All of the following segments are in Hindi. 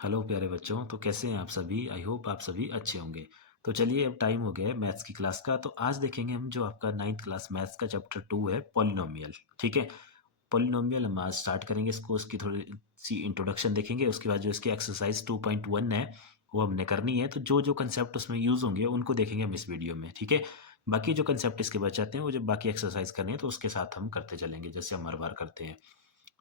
हेलो प्यारे बच्चों, तो कैसे हैं आप सभी। आई होप आप सभी अच्छे होंगे। तो चलिए, अब टाइम हो गया है मैथ्स की क्लास का। तो आज देखेंगे हम जो आपका 9th क्लास मैथ्स का चैप्टर 2 है, पॉलिनोमियल। ठीक है, पॉलिनोमियल हम आज स्टार्ट करेंगे इसको। उसकी थोड़ी सी इंट्रोडक्शन देखेंगे, उसके बाद जो इसकी एक्सरसाइज 2.1 है वो हमने करनी है। तो जो जो कंसेप्ट उसमें यूज़ होंगे उनको देखेंगे हम इस वीडियो में। ठीक है, बाकी जो कंसेप्ट इसके बच जाते हैं वो जब बाकी एक्सरसाइज करनी है तो उसके साथ हम करते चलेंगे, जैसे हम हर बार करते हैं।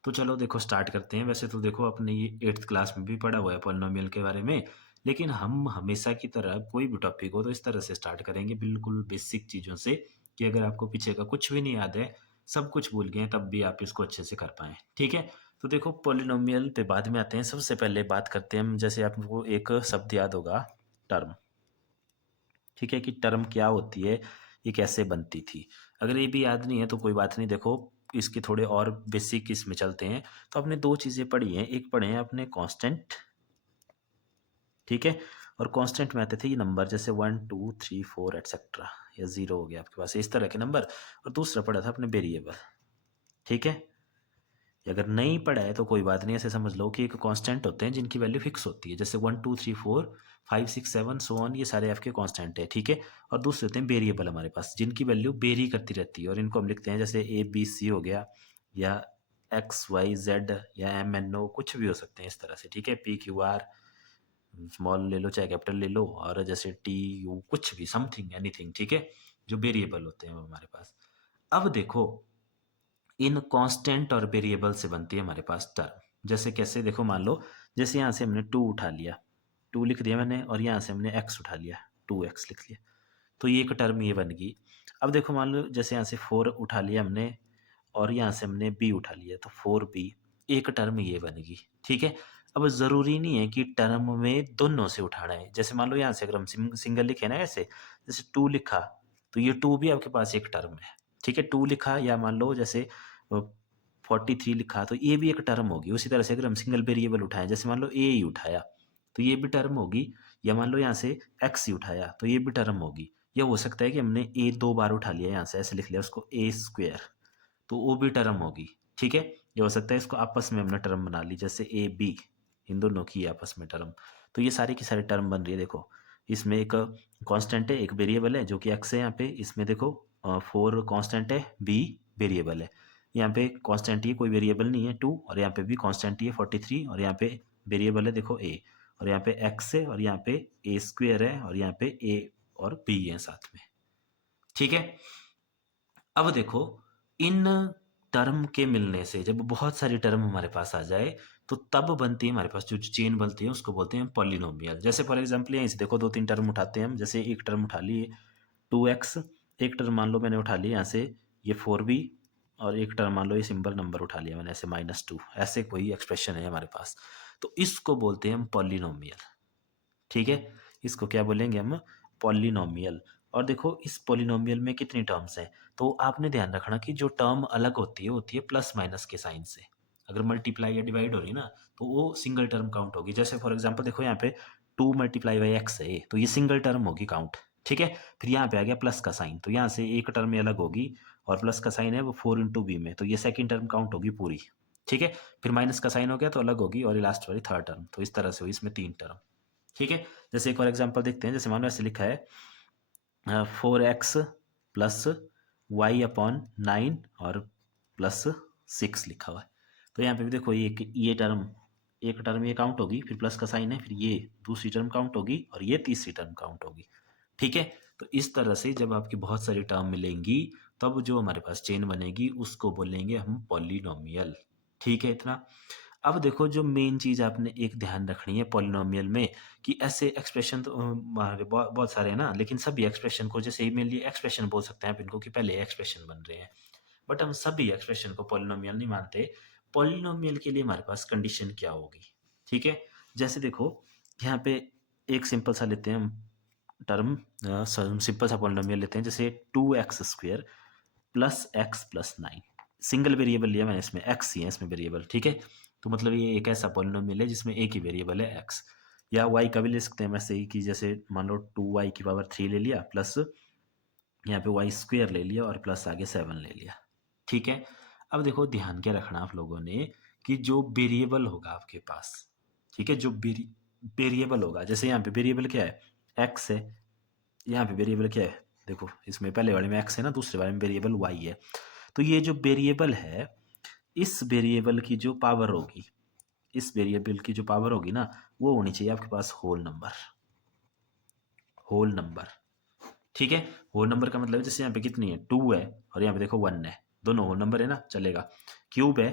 तो चलो देखो, स्टार्ट करते हैं। वैसे तो देखो, अपने ये 8th क्लास में भी पढ़ा हुआ है पॉलिनोमियल के बारे में, लेकिन हम हमेशा की तरह कोई भी टॉपिक हो तो इस तरह से स्टार्ट करेंगे, बिल्कुल बेसिक चीज़ों से, कि अगर आपको पीछे का कुछ भी नहीं याद है, सब कुछ भूल गए हैं, तब भी आप इसको अच्छे से कर पाएँ। ठीक है, तो देखो पॉलिनोमियल पे बाद में आते हैं। सबसे पहले बात करते हैं हम, जैसे आपको एक शब्द याद होगा, टर्म। ठीक है, कि टर्म क्या होती है, ये कैसे बनती थी। अगर ये भी याद नहीं है तो कोई बात नहीं, देखो इसके थोड़े और बेसिक इसमें चलते हैं। तो आपने दो चीज़ें पढ़ी हैं, एक पढ़े हैं आपने कांस्टेंट। ठीक है, और कांस्टेंट में आते थे ये नंबर, जैसे 1 2 3 4 एटसेट्रा, या जीरो हो गया आपके पास, इस तरह के नंबर। और दूसरा पढ़ा था आपने वेरिएबल। ठीक है, अगर नहीं पढ़ा है तो कोई बात नहीं, ऐसे समझ लो कि एक कांस्टेंट होते हैं जिनकी वैल्यू फिक्स होती है, जैसे 1 2 3 4 5 6 7 सो ऑन, ये सारे आपके कांस्टेंट है। ठीक है, और दूसरे होते हैं वेरिएबल हमारे पास, जिनकी वैल्यू वेरी करती रहती है, और इनको हम लिखते हैं जैसे ABC हो गया, या XYZ, या MNO, कुछ भी हो सकते हैं इस तरह से। ठीक है, PQR, स्मॉल ले लो चाहे कैपिटल ले लो, और जैसे TU, कुछ भी, समथिंग, एनीथिंग। ठीक है, जो वेरिएबल होते हैं वो हमारे पास। अब देखो, इन कांस्टेंट और वेरिएबल से बनती है हमारे पास टर्म। जैसे कैसे, देखो मान लो, जैसे यहाँ से हमने 2 उठा लिया, 2 लिख दिया मैंने, और यहाँ से हमने x उठा लिया, 2x लिख लिया, तो ये एक टर्म ये बन गई। अब देखो मान लो, जैसे यहाँ से 4 उठा लिया हमने, और यहाँ से हमने b उठा लिया, तो 4b, एक टर्म ये बन गई। ठीक है, अब ज़रूरी नहीं है कि टर्म में दोनों से उठाना है। जैसे मान लो यहाँ से अगर हम सिंगल लिखे ना, ऐसे जैसे 2 लिखा, तो ये 2 भी आपके पास एक टर्म है। ठीक है, 2 लिखा, या मान लो जैसे 43 लिखा, तो ये भी एक टर्म होगी। उसी तरह से अगर हम सिंगल वेरिएबल उठाएं, जैसे मान लो a ही उठाया, तो ये भी टर्म होगी। या मान लो यहाँ से x ही उठाया, तो ये भी टर्म होगी। या हो सकता है कि हमने a 2 बार उठा लिया, यहाँ से ऐसे लिख लिया उसको a स्क्वेयर, तो वो भी टर्म होगी। ठीक है, ये हो सकता है इसको आपस में हमने टर्म बना ली, जैसे AB, इन दोनों की आपस में टर्म। तो ये सारी की सारी टर्म बन रही है। देखो, इसमें एक कांस्टेंट है, एक वेरिएबल है जो कि x है यहाँ पे। इसमें देखो 4 कांस्टेंट है, b वेरिएबल है। यहाँ पे कांस्टेंट ही, कोई वेरिएबल नहीं है 2, और यहाँ पे भी कांस्टेंट ही है 43, और यहाँ पे वेरिएबल है देखो a, और यहाँ पे x है, और यहाँ पे a स्क्वेयर है, और यहाँ पे a और b है साथ में। ठीक है, अब देखो, इन टर्म के मिलने से जब बहुत सारी टर्म हमारे पास आ जाए, तो तब बनती है हमारे पास जो चेन बनती है, उसको बोलते हैं पॉलिनोमियल। जैसे फॉर एग्जांपल यहीं से देखो, 2 3 टर्म उठाते हैं हम। जैसे एक टर्म उठा लिए 2x, एक टर्म मान लो मैंने उठा लिया यहाँ से ये 4b, और एक टर्म मान लो ये सिंपल नंबर उठा लिया मैंने, ऐसे -2, ऐसे कोई एक्सप्रेशन है हमारे पास, तो इसको बोलते हैं हम पॉलिनोमियल। ठीक है, इसको क्या बोलेंगे हम, पॉलिनोमियल। और देखो, इस पॉलिनोमियल में कितनी टर्म्स हैं, तो आपने ध्यान रखना कि जो टर्म अलग होती है प्लस माइनस के साइन से। अगर मल्टीप्लाई या डिवाइड हो रही है ना, तो वो सिंगल टर्म काउंट होगी। जैसे फॉर एग्जांपल देखो, यहाँ पे 2 मल्टीप्लाई बाई एक्स है, तो ये सिंगल टर्म होगी काउंट। ठीक है, फिर यहाँ पे आ गया प्लस का साइन, तो यहाँ से एक टर्म ये अलग होगी, और प्लस का साइन है वो 4 इंटू बी में, तो ये सेकेंड टर्म काउंट होगी पूरी। ठीक है, फिर माइनस का साइन हो गया तो अलग होगी, और ये लास्ट वाली थर्ड टर्म, तो इस तरह से हुई इसमें 3 टर्म। ठीक है, जैसे एक और एग्जांपल देखते हैं। जैसे मानो ऐसे लिखा है 4x प्लस वाई अपॉन 9 और प्लस 6 लिखा हुआ है। तो यहाँ पे भी देखो, ये टर्म, एक टर्म ये काउंट होगी, फिर प्लस का साइन है, फिर ये दूसरी टर्म काउंट होगी, और ये तीसरी टर्म काउंट होगी। ठीक है, तो इस तरह से जब आपकी बहुत सारी टर्म मिलेंगी, तब जो हमारे पास चेन बनेगी उसको बोलेंगे हम पॉलिनोमियल। ठीक है, इतना। अब देखो, जो मेन चीज़ आपने एक ध्यान रखनी है पॉलिनोमियल में, कि ऐसे एक्सप्रेशन तो हमारे बहुत बहुत सारे हैं ना, लेकिन सभी एक्सप्रेशन को, जैसे मेनली एक्सप्रेशन बोल सकते हैं आप इनको, कि पहले एक्सप्रेशन बन रहे हैं, बट हम सभी एक्सप्रेशन को पॉलिनोमियल नहीं मानते। पॉलिनोमियल के लिए हमारे पास कंडीशन क्या होगी। ठीक है, जैसे देखो, यहाँ पे एक सिंपल सा लेते हैं हम टर्म, सिंपल सा पॉलिनोमियल लेते हैं, जैसे 2x² plus x plus 9। Single variable लिया मैंने, इसमें एक्स ही है इसमें वेरिएबल। ठीक है, तो मतलब ये एक ऐसा पॉलिनोमियल है जिसमें एक ही वेरिएबल है एक्स। या वाई का भी ले सकते हैं वैसे ही, कि जैसे मान लो 2y³ ले लिया, प्लस यहाँ पे वाई स्क्वेयर ले लिया, और प्लस आगे 7 ले लिया। ठीक है, अब देखो ध्यान क्या रखना आप लोगों ने, कि जो वेरिएबल होगा आपके पास, ठीक है, जो वेरिएबल होगा, जैसे यहाँ पे वेरिएबल क्या है, एक्स है, यहाँ पे वेरिएबल क्या है, देखो इसमें पहले वाले में एक्स है ना, दूसरे वाले में वेरिएबल वाई है। तो ये जो वेरिएबल है, इस वेरिएबल की जो पावर होगी, इस वेरिएबल की जो पावर होगी ना, वो होनी चाहिए आपके पास होल नंबर, होल नंबर। ठीक है, होल नंबर का मतलब है जैसे यहाँ पे कितनी है, 2 है और यहाँ पे देखो 1 है, दोनों होल नंबर है ना, चलेगा। क्यूब है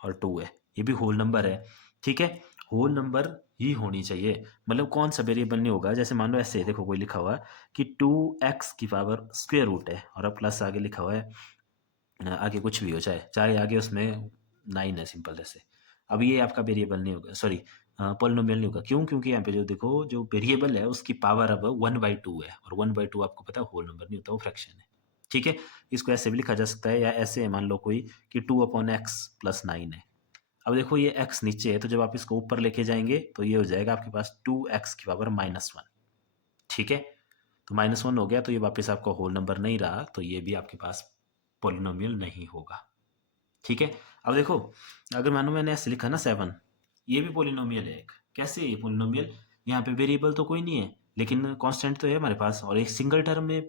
और 2 है, ये भी होल नंबर है। ठीक है, होल नंबर ही होनी चाहिए, मतलब कौन सा वेरिएबल नहीं होगा। जैसे मान लो ऐसे देखो, कोई लिखा हुआ है कि 2x की पावर स्क्वायर रूट है, और अब प्लस आगे लिखा हुआ है, आगे कुछ भी हो, चाहे चाहे आगे उसमें 9 है, सिंपल जैसे। अब ये आपका वेरिएबल नहीं होगा, सॉरी पॉलिनोमियल नहीं होगा। क्यों? क्योंकि यहाँ पे जो देखो, जो वेरिएबल है उसकी पावर अब 1/2 है, और 1/2 आपको पता है होल नंबर नहीं होता, वो फ्रैक्शन है। ठीक है, इसको ऐसे भी लिखा जा सकता है, या ऐसे मान लो कोई कि 2/x + 9 है। अब देखो ये x नीचे है, तो जब आप इसको ऊपर लेके जाएंगे तो ये हो जाएगा आपके पास 2x की पावर -1। ठीक है, तो -1 हो गया, तो ये वापस आपका होल नंबर नहीं रहा, तो ये भी आपके पास पॉलिनोमियल नहीं होगा। ठीक है, अब देखो, अगर मानो मैंने ऐसे लिखा ना 7, ये भी पॉलिनोमियल है एक। कैसे ये पॉलिनोमियल, यहाँ पे वेरिएबल तो कोई नहीं है, लेकिन कांस्टेंट तो है हमारे पास, और एक सिंगल टर्म में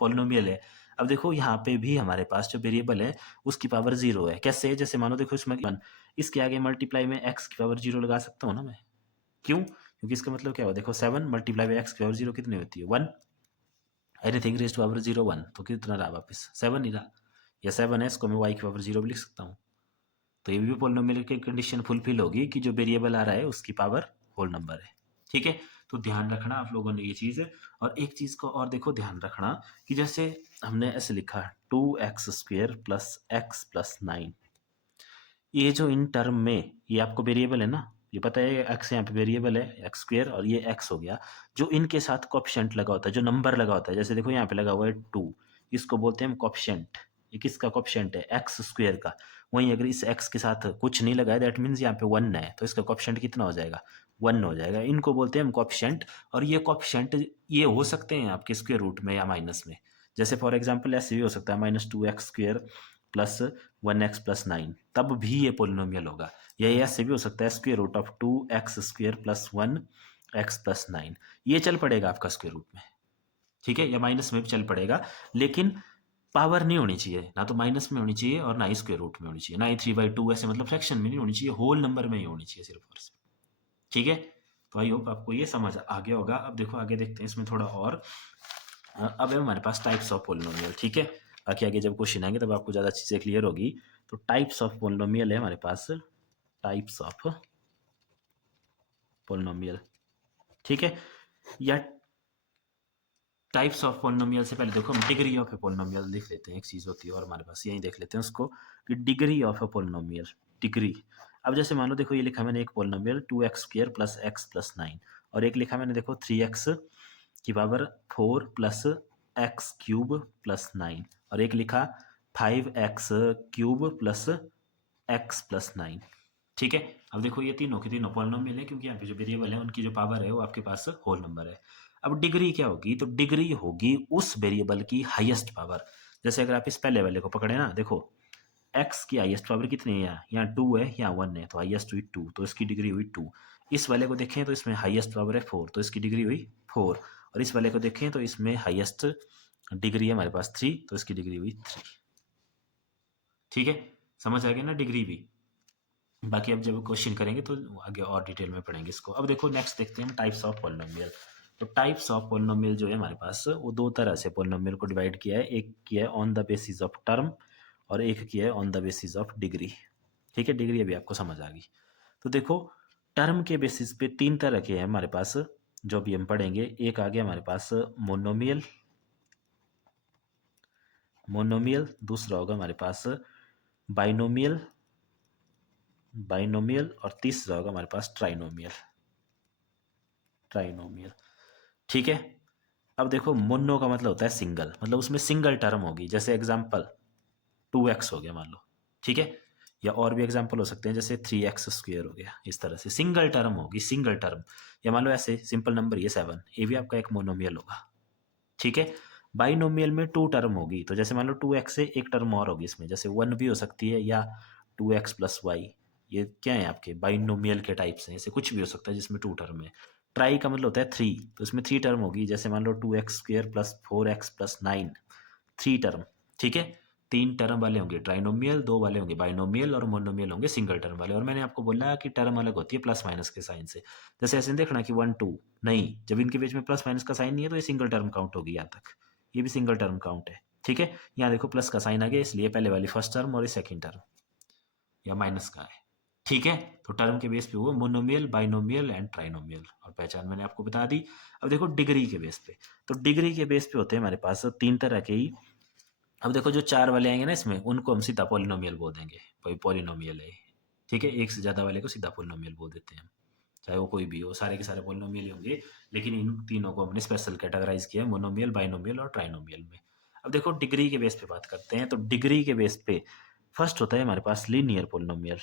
पॉलिनोमियल है। अब देखो यहाँ पे भी हमारे पास जो वेरिएबल है उसकी पावर 0 है। कैसे? जैसे मानो देखो इसमें 1, इसके आगे मल्टीप्लाई में x की पावर 0 लगा सकता हूँ ना मैं। क्यों? क्योंकि इसका मतलब क्या हुआ, देखो 7 मल्टीप्लाई में x की पावर 0 कितनी होती है, 1। एनीथिंग रेज टू पावर 0 1, तो कितना रहा वापस, 7 ही रहा। या 7 है, इसको मैं y की पावर 0 भी लिख सकता हूँ। तो ये भी पॉलिनोमियल की कंडीशन फुलफिल होगी कि जो वेरिएबल आ रहा है उसकी पावर होल नंबर है। ठीक है, तो ध्यान रखना आप लोगों ने ये चीज़। और एक चीज़ को और देखो, ध्यान रखना कि जैसे हमने ऐसे लिखा 2x² + x + 9, ये जो इन टर्म में ये आपको वेरिएबल है ना, ये पता है x यहाँ पे वेरिएबल है x² और ये x हो गया। जो इनके साथ कोएफिशिएंट लगा होता है, जो नंबर लगा होता है, जैसे देखो यहाँ पे लगा हुआ है 2, इसको बोलते हैं हम कोएफिशिएंट। ये किसका कोएफिशिएंट है, x² का। वहीं अगर इस x के साथ कुछ नहीं लगा है, दैट मीन्स यहाँ पे 1 है, तो इसका कोएफिशिएंट कितना हो जाएगा, 1 हो जाएगा। इनको बोलते हैं हम कोएफिशिएंट। और ये कोएफिशिएंट ये हो सकते हैं आपके स्क्वायर रूट में या माइनस में। जैसे फॉर एग्जाम्पल ऐसे भी हो सकता है -2x² + 1x + 9, तब भी ये पोलिनोमियल होगा। या ये ऐसे भी हो सकता है √2x² + 1x + 9, ये चल पड़ेगा आपका स्क्वायर रूट में। ठीक है, या माइनस में भी चल पड़ेगा, लेकिन पावर नहीं होनी चाहिए, ना तो माइनस में होनी चाहिए और ना ही स्क्वायर रूट में होनी चाहिए, ना ही 3/2 ऐसे, मतलब फ्रैक्शन में नहीं होनी चाहिए, होल नंबर में ही होनी चाहिए सिर्फ और सिर्फ। ठीक है, तो आई होप आपको ये समझ आ गया होगा। अब देखो आगे देखते हैं इसमें थोड़ा और। अब है हमारे पास टाइप्स ऑफ पोलिनोमियल। ठीक है, बाकी आगे जब क्वेश्चन आएंगे तब आपको ज़्यादा चीज़ें क्लियर होगी। तो टाइप्स ऑफ पोलिनोमियल है हमारे पास, टाइप्स ऑफ पोलिनोमियल। ठीक है, या टाइप्स ऑफ पोलिनोमियल से पहले देखो हम डिग्री ऑफ ए पोलिनोमियल देख लेते हैं। एक चीज़ होती है और हमारे पास, यही देख लेते हैं उसको, कि degree of A polynomial, degree. अब जैसे मान लो देखो, ये लिखा मैंने एक पोलिनोमियल 2x² + x + 9, और एक लिखा मैंने देखो 3x की पावर 4 + x³ + 9, और एक लिखा 5x³ + x + 9। ठीक है, अब देखो ये तीनों के तीनों पॉलिनोमियल है, क्योंकि यहाँ पे जो वेरिएबल है उनकी जो पावर है वो आपके पास होल नंबर है। अब डिग्री क्या होगी, तो डिग्री होगी उस वेरिएबल की हाईएस्ट पावर। जैसे अगर आप इस पहले वाले को पकड़े ना, देखो x की हाईएस्ट पावर कितनी है, यहाँ 2 है, यहाँ 1 है, तो हाईएस्ट हुई 2, तो इसकी डिग्री हुई 2। इस वाले को देखें तो इसमें हाईएस्ट पावर है 4, तो इसकी डिग्री हुई 4। और इस वाले को देखें तो इसमें हाईएस्ट डिग्री है हमारे पास 3, तो इसकी डिग्री हुई 3। ठीक है, समझ आ गया ना डिग्री भी। बाकी अब जब क्वेश्चन करेंगे तो आगे और डिटेल में पढ़ेंगे इसको। अब देखो नेक्स्ट देखते हैं हम टाइप्स ऑफ पॉलिनोमियल। तो टाइप्स ऑफ पॉलिनोमियल जो है हमारे पास, वो दो तरह से पॉलिनोमियल को डिवाइड किया है। एक किया है on the basis of term, और एक किया है on the basis of degree. ठीक है, डिग्री अभी आपको समझ आ गई। तो देखो, टर्म के बेसिस पे तीन तरह के हैं हमारे पास, जो अभी हम पढ़ेंगे। एक आ गया हमारे पास मोनोमियल, मोनोमियल। दूसरा होगा हमारे पास बाइनोमियल, बाइनोमियल। और तीसरा होगा हमारे पास ट्राइनोमियल, ट्राइनोमियल। ठीक है, अब देखो मोनो का मतलब होता है सिंगल, मतलब उसमें सिंगल टर्म होगी। जैसे एग्जांपल 2x हो गया मान लो, ठीक है। या और भी एग्जांपल हो सकते हैं, जैसे 3x² हो गया। इस तरह से सिंगल टर्म होगी, सिंगल टर्म। या मान लो ऐसे सिंपल नंबर ये 7, ये भी आपका एक मोनोमियल होगा। ठीक है, बाइनोमियल में 2 टर्म होगी, तो जैसे मान लो 2x से एक टर्म और होगी इसमें, जैसे 1 भी हो सकती है, या 2x + y, ये क्या है आपके बाइनोमियल के टाइप्स हैं, ऐसे कुछ भी हो सकता है जिसमें 2 टर्म है। ट्राई का मतलब होता है 3, तो इसमें 3 टर्म होगी, जैसे मान लो 2x² प्लस 4x+9, 3 टर्म, ठीक है। 3 टर्म वाले होंगे ट्राइनोमियल, 2 वाले होंगे बाइनोमियल और मोनोमियल होंगे सिंगल टर्म वाले। और मैंने आपको बोला कि टर्म अलग होती है प्लस माइनस के साइन से। जैसे ऐसे देखना कि 1 2, नहीं, जब इनके बीच में प्लस माइनस का साइन नहीं है तो ये सिंगल टर्म काउंट होगी यहाँ तक, ये भी सिंगल टर्म काउंट है, ठीक है। यहाँ देखो प्लस का साइन आ गया, इसलिए पहले वाली फर्स्ट टर्म और ये सेकेंड टर्म या माइनस का है, ठीक है। तो टर्म के बेस पे वो मोनोमियल, बाइनोमियल एंड ट्राइनोमियल, और पहचान मैंने आपको बता दी। अब देखो डिग्री के बेस पे, तो डिग्री के बेस पे होते हैं हमारे पास 3 तरह के ही। अब देखो जो 4 वाले आएंगे ना इसमें, उनको हम सीधा पॉलिनोमियल बोल देंगे, भाई पॉलिनोमियल है, ठीक है। एक से ज़्यादा वाले को सीधा पॉलिनोमियल बोल देते हैं हम, चाहे वो कोई भी हो, सारे के सारे पॉलिनोमियल ही होंगे, लेकिन इन तीनों को हमने स्पेशल कैटेगराइज किया है, मोनोमियल, बाइनोमियल और ट्राइनोमियल में। अब देखो डिग्री के बेस पे बात करते हैं, तो डिग्री के बेस पे फर्स्ट होता है हमारे पास लीनियर पॉलिनोमियल,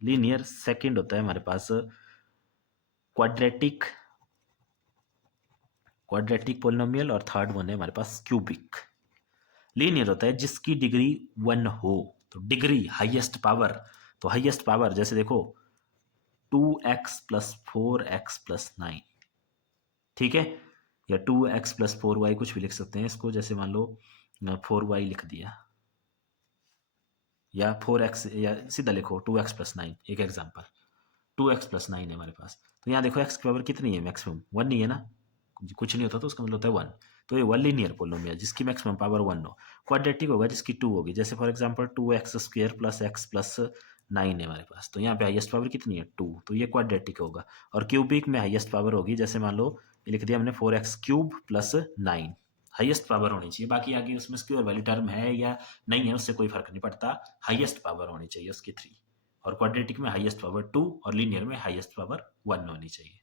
लीनियर। सेकंड होता है हमारे पास क्वाड्रेटिक, क्वाड्रेटिक पॉलिनोमियल। और थर्ड वन है हमारे पास क्यूबिक। लीनियर होता है जिसकी डिग्री 1 हो, तो डिग्री हाईएस्ट पावर, तो हाईएस्ट पावर जैसे देखो 2x+4x+9, ठीक है, या 2x+4y, कुछ भी लिख सकते हैं इसको, जैसे मान लो 4y लिख दिया, या 4x, या सीधा लिखो 2x+9, एक एग्जांपल 2x+9 है हमारे पास। तो यहाँ देखो x की पावर कितनी है, मैक्सिमम 1 ही है ना, कुछ नहीं होता तो उसका मतलब होता है 1। तो ये 1 लीनियर पोलिनोमियल जिसकी मैक्सिमम पावर 1 हो। क्वाड्रेटिक होगा जिसकी 2 होगी, जैसे for example 2x² plus x+9 है हमारे पास, तो यहाँ पे हाईएस्ट पावर कितनी है 2, तो ये क्वाड्रेटिक होगा। और क्यूबिक में हाईएस्ट पावर होगी, जैसे मान लो ये लिख दिया हमने 4x³ + 9, हाईएस्ट पावर होनी चाहिए। बाकी आगे उसमें स्क्वायर वाली टर्म है या नहीं है उससे कोई फर्क नहीं पड़ता, हाईएस्ट पावर होनी चाहिए उसकी 3। और क्वाड्रेटिक में हाईएस्ट पावर 2 और लीनियर में हाईएस्ट पावर 1 होनी चाहिए,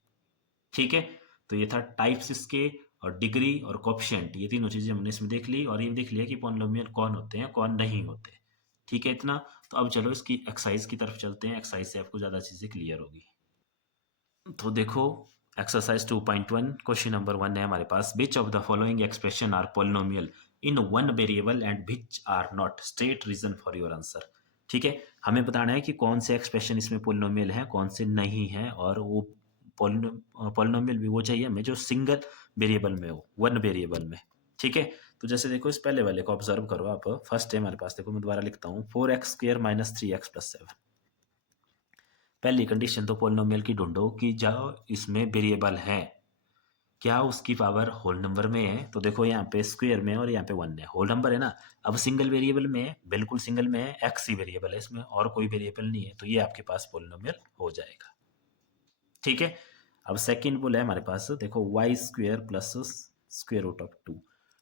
ठीक है। तो ये था टाइप्स इसके, और डिग्री और कोफिशिएंट, ये तीनों चीजें हमने इसमें देख ली, और ये देख लिया कि पॉलिनोमियल कौन होते हैं कौन नहीं होते, ठीक है इतना। तो अब चलो इसकी एक्सरसाइज की तरफ चलते हैं, एक्सरसाइज से आपको ज्यादा चीजें क्लियर होगी। तो देखो एक्सरसाइज 2.1 क्वेश्चन नंबर 1 है हमारे पास, which of the following expression are polynomial in one variable and which are not, state reason for your answer, ठीक है। हमें बताना है कि कौन से एक्सप्रेशन इसमें पॉलिनोमियल है, कौन से नहीं है, और वो पॉलिनोमियल भी वो चाहिए हमें जो सिंगल वेरिएबल में हो, वन वेरिएबल में, ठीक है। तो जैसे देखो इस पहले वाले को ऑब्जर्व करो आप, फर्स्ट है हमारे पास, देखो मैं दोबारा लिखता हूँ 4x² - 3x+7। पहली कंडीशन तो पॉलिनोमियल की ढूंढो कि जो इसमें वेरिएबल है क्या उसकी पावर होल नंबर में है, तो देखो यहाँ पे स्क्वायर में और यहाँ पे 1 है, होल नंबर है ना। अब सिंगल वेरिएबल में है, बिल्कुल सिंगल में है, एक्स ही वेरिएबल है इसमें और कोई वेरिएबल नहीं है, तो ये आपके पास पॉलिनोमियल हो जाएगा, ठीक है। अब सेकंड बोला है हमारे पास, देखो y² + √2,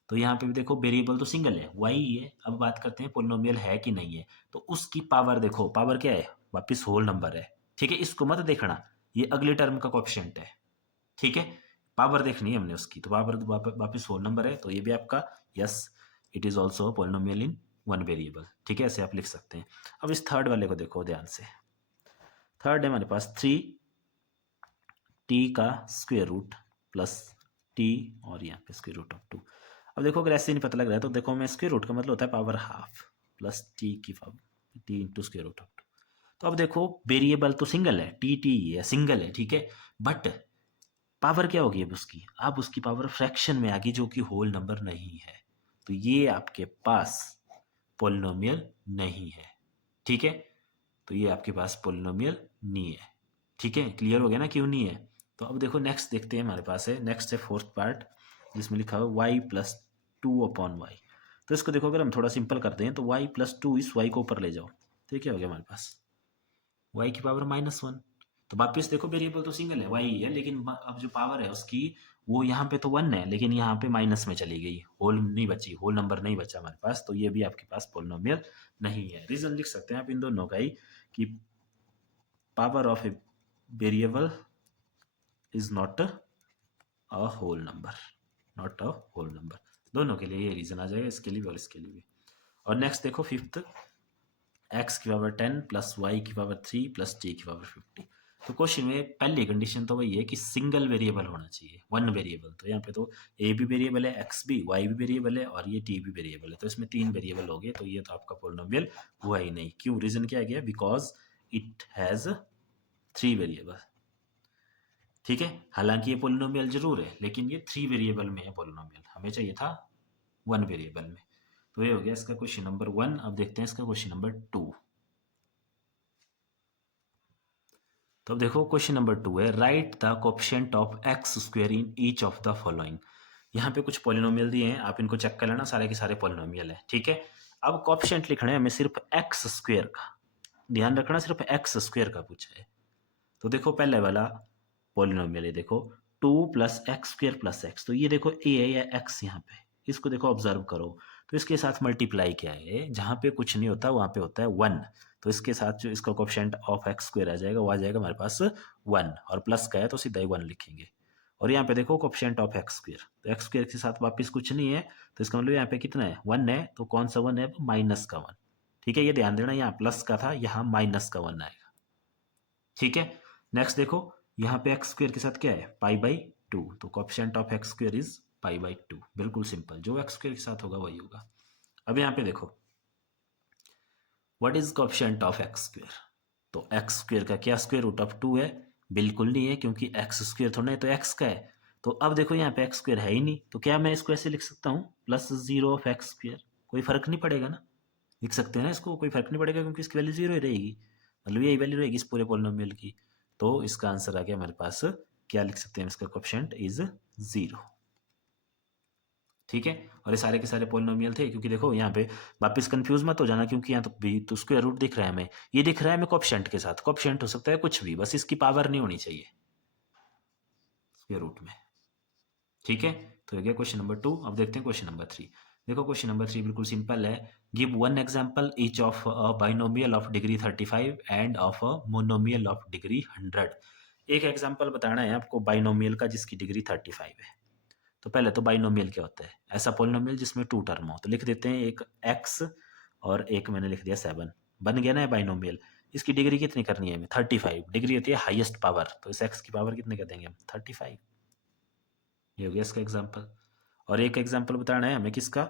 तो यहाँ पे भी देखो वेरिएबल तो सिंगल है, y ही है। अब बात करते हैं पॉलिनोमियल है कि नहीं है, तो उसकी पावर देखो, पावर क्या है, वापस होल नंबर है, ठीक है। इसको मत देखना, ये अगले टर्म का कोएफिशिएंट है, ठीक है। पावर देखनी है हमने उसकी, तो पावर वापस होल नंबर है, तो ये भी आपका yes, it is also polynomial in one variable, ठीक है, ऐसे आप लिख सकते हैं। अब इस थर्ड वाले को देखो ध्यान से, थर्ड है हमारे पास 3t का स्क्वायर रूट प्लस t और यहाँ पे √2। अब देखो अगर ऐसे नहीं पता लग रहा है तो देखो मैं स्क्वायर रूट का मतलब होता है पावर हाफ प्लस t की पावर t इंटू √2। तो अब देखो वेरिएबल तो सिंगल है, टी है, सिंगल है, ठीक है, बट पावर क्या होगी अब उसकी, अब उसकी पावर फ्रैक्शन में आ गई जो कि होल नंबर नहीं है, तो ये आपके पास पॉलिनोमियल नहीं है, ठीक है। तो ये आपके पास पॉलिनोमियल नहीं है, ठीक है। क्लियर हो गया ना क्यों नहीं है। तो अब देखो नेक्स्ट देखते हैं, हमारे पास है नेक्स्ट है फोर्थ पार्ट जिसमें लिखा हुआ y+2/y। तो इसको देखो अगर हम थोड़ा सिंपल करते हैं तो y+2 इस y को ऊपर ले जाओ, तो क्या हो गया हमारे पास y की पावर -1। तो वापिस देखो वेरिएबल तो सिंगल है y ही है, लेकिन अब जो पावर है उसकी वो यहाँ पे तो 1 है, लेकिन यहाँ पे माइनस में चली गई, होल नहीं बची, होल नंबर नहीं बचा हमारे पास, तो ये भी आपके पास पॉलिनोमियल नहीं है। रीजन लिख सकते हैं आप इन दोनों का ही कि power of a variable is not a whole number, not a whole number, दोनों के लिए ये रीजन आ जाएगा, इसके लिए भी और इसके लिए भी। और नेक्स्ट देखो फिफ्थ, x की पावर 10 प्लस y की पावर 3 प्लस t की पावर 50। तो क्वेश्चन में पहली कंडीशन तो वही है कि सिंगल वेरिएबल होना चाहिए, वन वेरिएबल। तो यहाँ पे तो a भी वेरिएबल है, x भी, y भी वेरिएबल है और ये t भी वेरिएबल है, तो इसमें 3 वेरिएबल हो गए, तो ये तो आपका पॉलिनोमियल हुआ ही नहीं। क्यों, रीजन क्या है, बिकॉज इट हैज़ 3 वेरिएबल। ठीक है, हालांकि ये पोलिनोमियल जरूर है लेकिन ये 3 वेरिएबल में है पोलिनोमियल, हमें चाहिए था 1 वेरिएबल में। तो ये हो गया इसका क्वेश्चन नंबर 1। अब देखते हैं इसका क्वेश्चन नंबर 2। तो अब देखो क्वेश्चन नंबर 2 है, right the coefficient of x square in each of the following. यहाँ पे कुछ पोलिनोमियल दिए हैं, आप इनको चेक कर लेना, सारे के सारे पोलिनोमियल है। ठीक है, अब कोएफिशिएंट लिखना है हमें सिर्फ एक्स स्क्वायर का, ध्यान रखना सिर्फ एक्स स्क्वायर का पूछा है। तो देखो पहले वाला पोलिनोमियल है, देखो 2 plus x square plus x, तो ये देखो ए है या एक्स, यहाँ पे इसको देखो ऑब्जर्व करो, तो इसके साथ मल्टीप्लाई क्या है, जहाँ पे कुछ नहीं होता वहाँ पे होता है 1, तो इसके साथ जो इसका कोएफिशिएंट ऑफ एक्स स्क्वायर आ जाएगा वो आ जाएगा हमारे पास 1, और प्लस का है तो सीधा ही 1 लिखेंगे। और यहाँ पे देखो कोएफिशिएंट ऑफ एक्स स्क्वायर, तो एक्स स्क्वायर के साथ वापस कुछ नहीं है, तो इसका मतलब यहाँ पे कितना है 1 है, तो कौन सा 1 है, माइनस का 1। ठीक है, ये ध्यान देना, यहाँ प्लस का था, यहाँ माइनस का 1 आएगा। ठीक है, नेक्स्ट देखो यहाँ पे एक्स स्क्वायर के साथ क्या है, पाई बाई 2, तो coefficient of x square is pi by 2, बिल्कुल सिंपल, जो एक्स स्क्वायर के साथ होगा वही होगा। अब यहाँ पे देखो what is coefficient of x square, तो एक्स स्क्वायर का क्या स्क्वायर रूट ऑफ 2 है, बिल्कुल नहीं है, क्योंकि एक्स स्क्वायर थोड़ा है तो एक्स का है। तो अब देखो यहाँ पे एक्स स्क्वायर है ही नहीं, तो क्या मैं इसको ऐसे लिख सकता हूँ प्लस 0 ऑफ एक्स स्क्वायर, कोई फर्क नहीं पड़ेगा ना, लिख सकते हैं ना इसको, कोई फर्क नहीं पड़ेगा क्योंकि इसकी वैल्यू 0 ही रहेगी, मतलब यही वैल्यू रहेगी इस पूरे पोलिनोमियल की। तो इसका आंसर आ गया हमारे पास, क्या लिख सकते हैं, इसका कोएफिशिएंट इज 0। ठीक है, और ये सारे के सारे पोलिनोमियल थे, क्योंकि देखो यहाँ पे वापस कंफ्यूज मत हो जाना, क्योंकि यहाँ तो भी तो स्क्वायर रूट दिख रहा है हमें, ये दिख रहा है हमें कोएफिशिएंट के साथ, कोएफिशिएंट हो सकता है कुछ भी, बस इसकी पावर नहीं होनी चाहिए स्क्वायर रूट में। ठीक है, तो हो गया क्वेश्चन नंबर 2। अब देखते हैं क्वेश्चन नंबर 3। देखो क्वेश्चन नंबर 3 बिल्कुल सिंपल है, give one example each of a binomial of degree 35 end of a monomial of degree 100। एक एग्जांपल बताना है आपको बाइनोमियल का जिसकी डिग्री 35 है। तो पहले तो बाइनोमियल क्या होता है, ऐसा पोलिनोमियल जिसमें 2 टर्म हो, तो लिख देते हैं एक x और एक मैंने लिख दिया 7, बन गया ना बाइनोमियल। इसकी डिग्री कितनी करनी है हमें, 35, डिग्री होती है हाईएस्ट पावर, तो इस x की पावर कितने कर देंगे हम, 35। ये हो गया इसका एग्जाम्पल। और एक एग्जाम्पल बताना है हमें किसका,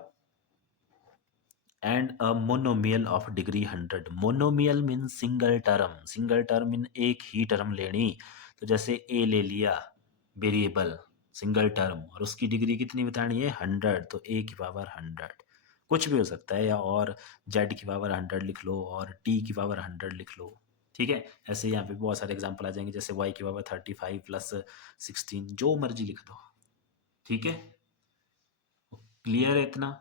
and a monomial of degree 100। Monomial mean single term, single term mean एक ही टर्म लेनी, तो जैसे ए ले लिया वेरिएबल सिंगल टर्म, और उसकी डिग्री कितनी बतानी है 100, तो ए की पावर 100, कुछ भी हो सकता है, या और जेड की पावर 100 लिख लो, और टी की पावर 100 लिख लो। ठीक है, ऐसे यहाँ पे बहुत सारे एग्जाम्पल आ जाएंगे, जैसे वाई की पावर 35 प्लस 16, जो मर्जी लिख दो। ठीक है, क्लियर है इतना।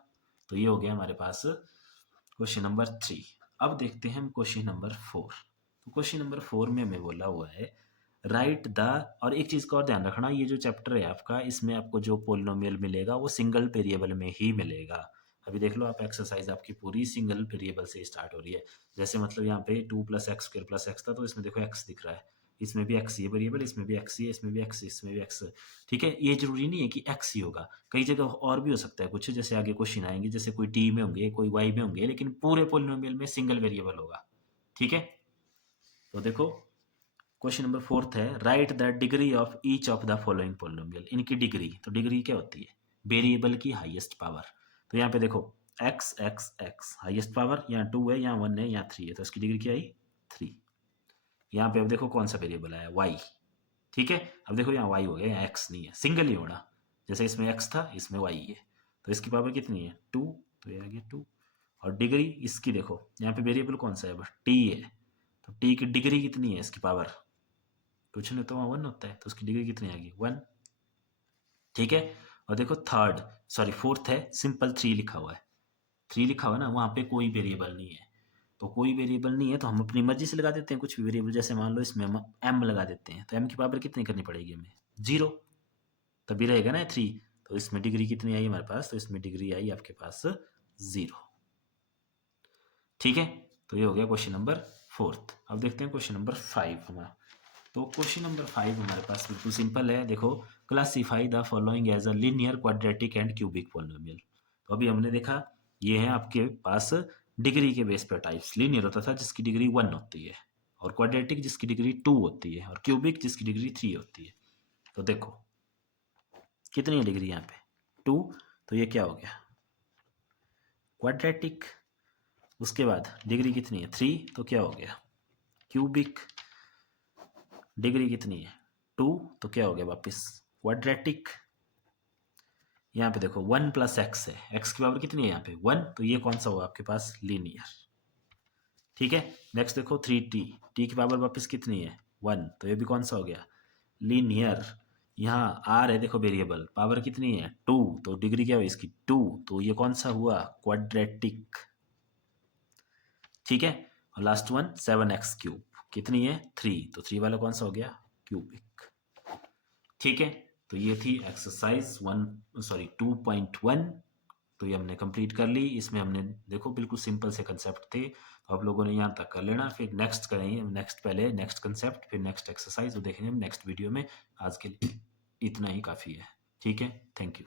तो ये हो गया हमारे पास क्वेश्चन नंबर 3। अब देखते हैं हम क्वेश्चन नंबर 4। तो क्वेश्चन नंबर 4 में हमें बोला हुआ है राइट द, और एक चीज़ का और ध्यान रखना, ये जो चैप्टर है आपका, इसमें आपको जो पोलिनोमियल मिलेगा वो सिंगल वेरिएबल में ही मिलेगा। अभी देख लो आप, एक्सरसाइज आपकी पूरी सिंगल वेरिएबल से स्टार्ट हो रही है। जैसे मतलब यहाँ पे 2 plus x square plus x था, तो इसमें देखो एक्स दिख रहा है, इसमें भी एक्स ही है वेरिएबल, इसमें भी एक्स ही है, इसमें भी एक्स, इसमें भी एक्स। ठीक है, ये जरूरी नहीं है कि एक्स ही होगा, कई जगह और भी हो सकता है कुछ, जैसे आगे क्वेश्चन आएंगे, जैसे कोई टी में होंगे कोई वाई में होंगे, लेकिन पूरे पोलिनोमियल में सिंगल वेरिएबल होगा। ठीक है, तो देखो क्वेश्चन नंबर 4 है, right the degree of each of the following polynomial. इनकी डिग्री, तो डिग्री क्या होती है, वेरिएबल की हाईएस्ट पावर। तो यहाँ पे देखो x x x highest power, यहाँ 2 है, यहाँ 1 है, यहाँ 3 है, तो इसकी डिग्री क्या आई 3। यहाँ पे अब देखो कौन सा वेरिएबल आया, वाई। ठीक है, अब देखो यहाँ वाई हो गया, यहाँ एक्स नहीं है, सिंगल ही होना, जैसे इसमें एक्स था इसमें वाई है, तो इसकी पावर कितनी है 2, तो ये आ गया 2। और डिग्री इसकी देखो, यहाँ पे वेरिएबल कौन सा है, बस टी है, तो टी की डिग्री कितनी है, इसकी पावर कुछ नहीं, तो वहाँ 1 होता है, तो उसकी डिग्री कितनी आ गई 1। ठीक है, और देखो थर्ड, सॉरी फोर्थ है, सिंपल 3 लिखा हुआ है, 3 लिखा हुआ है ना, वहाँ पे कोई वेरिएबल नहीं है, तो कोई वेरिएबल नहीं है तो हम अपनी मर्जी से लगा देते हैं कुछ भी वेरिएबल, जैसे मान लो इसमें हम एम लगा देते हैं, तो एम की पावर कितनी करनी पड़ेगी हमें 0, तभी रहेगा ना 3। तो इसमें डिग्री कितनी आई हमारे पास, तो इसमें डिग्री आई आपके पास 0। ठीक है, तो ये हो गया क्वेश्चन नंबर 4। अब देखते हैं क्वेश्चन नंबर 5 हमारा। तो क्वेश्चन नंबर 5 हमारे पास बिल्कुल सिंपल है, देखो classify the following as a linear quadratic and cubic polynomial. तो अभी हमने देखा ये है आपके पास डिग्री के बेस पर टाइप्स, लीनियर होता था जिसकी डिग्री 1 होती है, और क्वाड्रेटिक जिसकी डिग्री 2 होती है, और क्यूबिक जिसकी डिग्री 3 होती है। तो देखो कितनी है डिग्री यहाँ पे 2, तो ये क्या हो गया क्वाड्रेटिक। उसके बाद डिग्री कितनी है 3, तो क्या हो गया क्यूबिक, डिग्री कितनी है 2, तो क्या हो गया वापस क्वाड्रेटिक। यहाँ पे देखो 1 + x है, x की पावर कितनी है यहाँ पे 1, तो ये कौन सा होगा आपके पास लीनियर। ठीक है, नेक्स्ट देखो 3t, t की पावर वापस कितनी है 1, तो ये भी कौन सा हो गया लीनियर। यहाँ r है देखो वेरिएबल, पावर कितनी है 2, तो डिग्री क्या हुई इसकी 2, तो ये कौन सा हुआ क्वाड्रेटिक। ठीक है, और लास्ट वन 7x³ कितनी है 3, तो 3 वाला कौन सा हो गया क्यूबिक। ठीक है, तो ये थी एक्सरसाइज 2.1, तो ये हमने कंप्लीट कर ली। इसमें हमने देखो बिल्कुल सिंपल से कंसेप्ट थे, तो आप लोगों ने यहाँ तक कर लेना, फिर नेक्स्ट करेंगे, पहले नेक्स्ट कंसेप्ट, फिर नेक्स्ट एक्सरसाइज, वो देखेंगे हम नेक्स्ट वीडियो में। आज के लिए इतना ही काफ़ी है। ठीक है, थैंक यू।